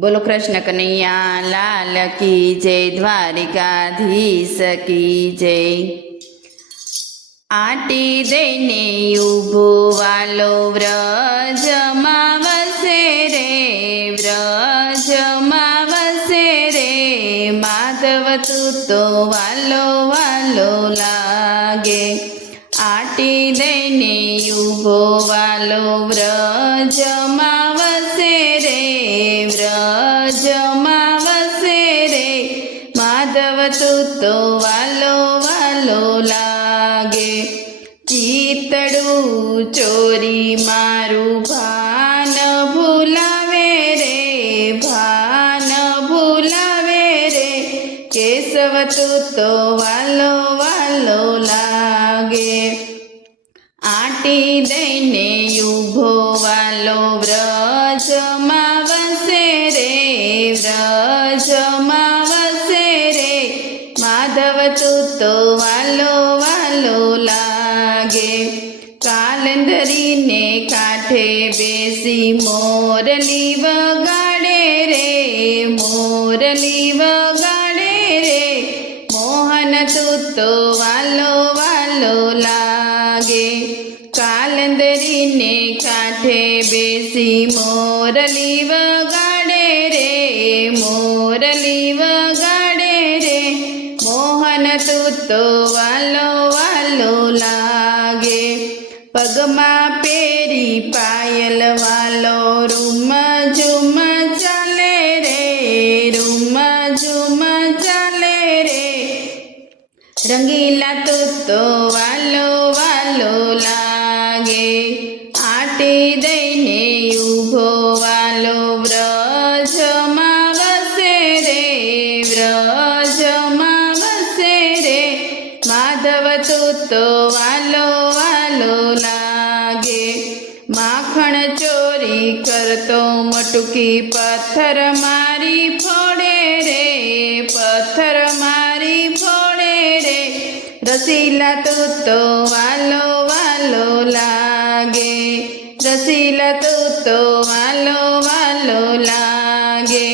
બોલો કૃષ્ણ કનૈયા લાલ કી જય, દ્વારિકાધીશ કી જય। આટી દઈને ઊભો વાલો વ્રજમાં વસે રે, વ્રજમાં વસે રે। માધવ તું તો વાલો વાલો લાગે, આટી દઈને ઊભો વાલો વ્રજમાં વસે રે, વ્રજમાં વસે રે। માધવ તું તો વાલો વાલો લાગે, ચિતડું ચોરી મારું ભાન ભૂલાવે રે, ભાન ભૂલાવે રે। કેશવ તું તો વાલો વાલો લાગે, આટી દઈને ઊભો વાલો વ્રજમાં વસે રે, વ્રજમાં વસે રે। માધવ તું તો વાલો વાલો લાગે, કાલંદરીને કાંઠે બેસી મોરલી વગાડે રે, મોરલી વગાડે રે। મોહન તું તો વાલો વાલો લાગે, કાલંદરીને કાંઠે બેસી મોરલી વગાડે રે, મોરલી વગાડે રે। મોહન તું તો વાલો વાલો લાગે, પગમાં પેરી પાયલ વાલો રૂમ ઝુમ ચાલે રે, રૂમ ઝુમ ચાલે રે। રંગીલા તું તો વાલો વાલો લાગે, આટી દઈને ઊભો વાલો વ્રજમાં વસે રે, વ્રજમાં વસે રે। માધવ તું તો વાલો વાલો લાગે, માખણ ચોરી કરતો મટુકી પથ્થર મારી ફોડે રે, પથ્થર મારી ફોડે રે। રસીલા તું તો વાલો વાલો લાગે, રસીલા તું તો વાલો વાલો લાગે।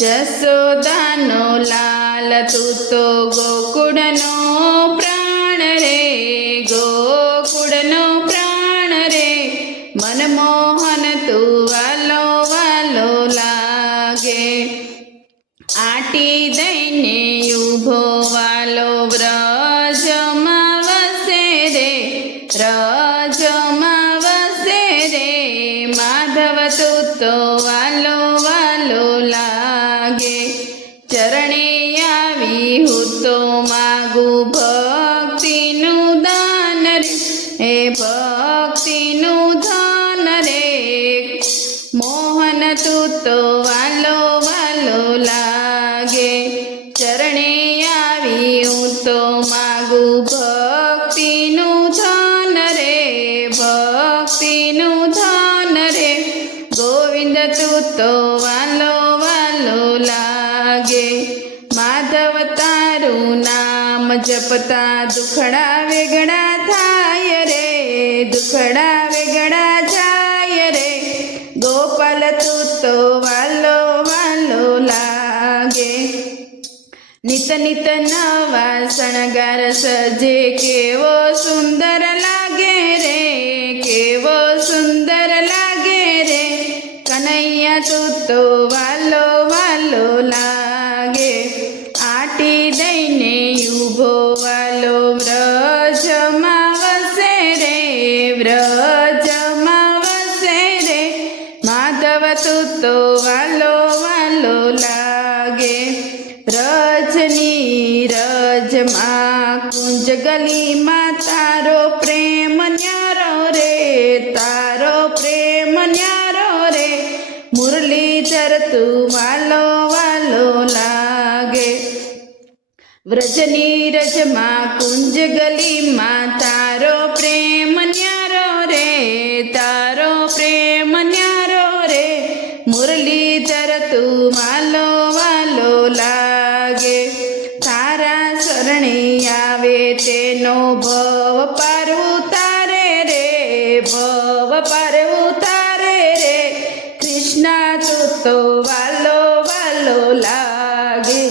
જશોદાનો લાલ તું તો ગોકુળનો પ્રાણ રે, ગોકુળનો પ્રાણ રે। મનમોહન તું વાલો વાલો લાગે, આટી દઈને ઊભો વાલો વ્રજમાં વસે રે, વ્રજમાં વસે રે। માધવ તું તો વાલો વાલો લાગે, ચરણે આવી હું તો માગું ભક્તિનું દાન રે, હે ભક્તિનું ધન રે। મોહન તું તો વાલો વાલો લાગે, ચરણે આવી હું તો માગું ભક્તિનું ધન રે, ભક્તિનું ધન રે। ગોવિંદ તું તો વાલો વાલો લાગે, માધવ તારું નામ જપતા દુખડા વેગડા થાય રે, દુખડા વેગડા જાય રે। ગોપાલ તું તો વાલો વાલો લાગે, નિત નિત નવા શણગાર સજે કેવો સુંદર લાગે રે, કેવો સુંદર લાગે રે। કનૈયા તું તો વાલો વાલો લાગે, આટી દઈને ઊભો વાલો વ્રજમાં વસે રે, વ્રજમાં વસે રે। માધવ તું તો વાલો વાલો લાગે, રજની રજમાં કુંજ ગલીમાં તારો પ્રેમ ન્યારો રે, તારો પ્રેમ ન્યારો રે। મુરલીધર તું વાલો વાલો લાગે, વ્રજની રજમાં કુંજ ગલીમાં તારો પ્રેમ ન્યારો રે, તારો પ્રેમ ન્યારો રે। મુરલીધર તું વાલો વાલો લાગે, તારા શરણે આવે તેનો ભવ પાર ઉતારે રે, ભવ પાર ઉતારે રે। કૃષ્ણ તું તો વાલો વાલો લાગે